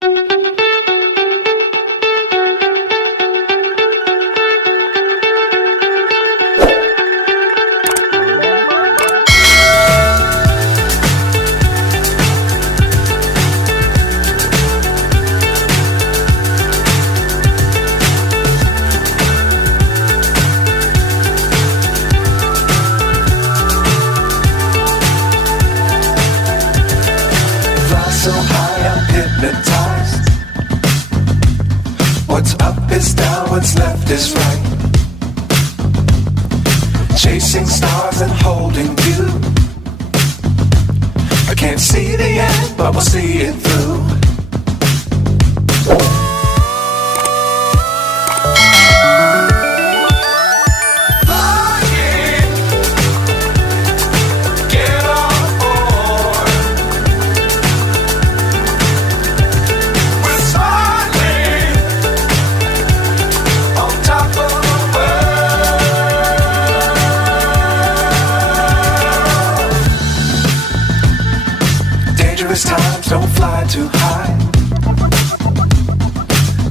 So high I'm hypnotized. What's up is down, what's left is right. Chasing stars and holding you. I can't see the end, but we'll see it through. Times don't fly too high.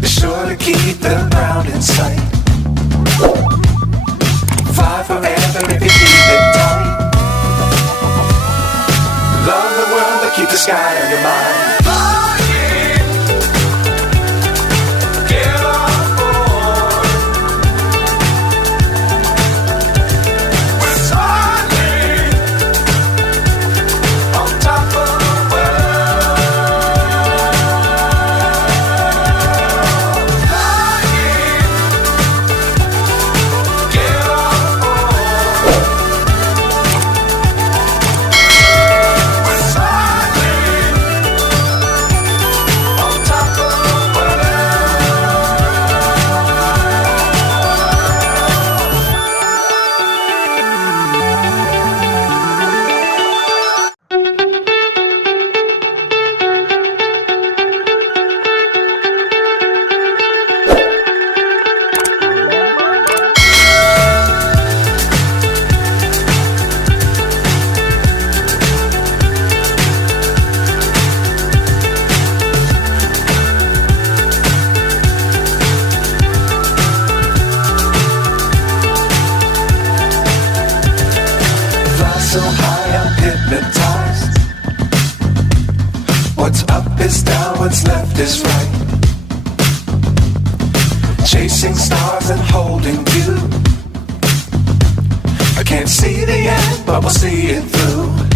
Be sure to keep the ground in sight. Fly forever if you keep it tight. Love the world but keep the sky on your mind. So high I'm hypnotized. What's up is down, what's left is right. Chasing stars and holding you. I can't see the end, but we'll see it through.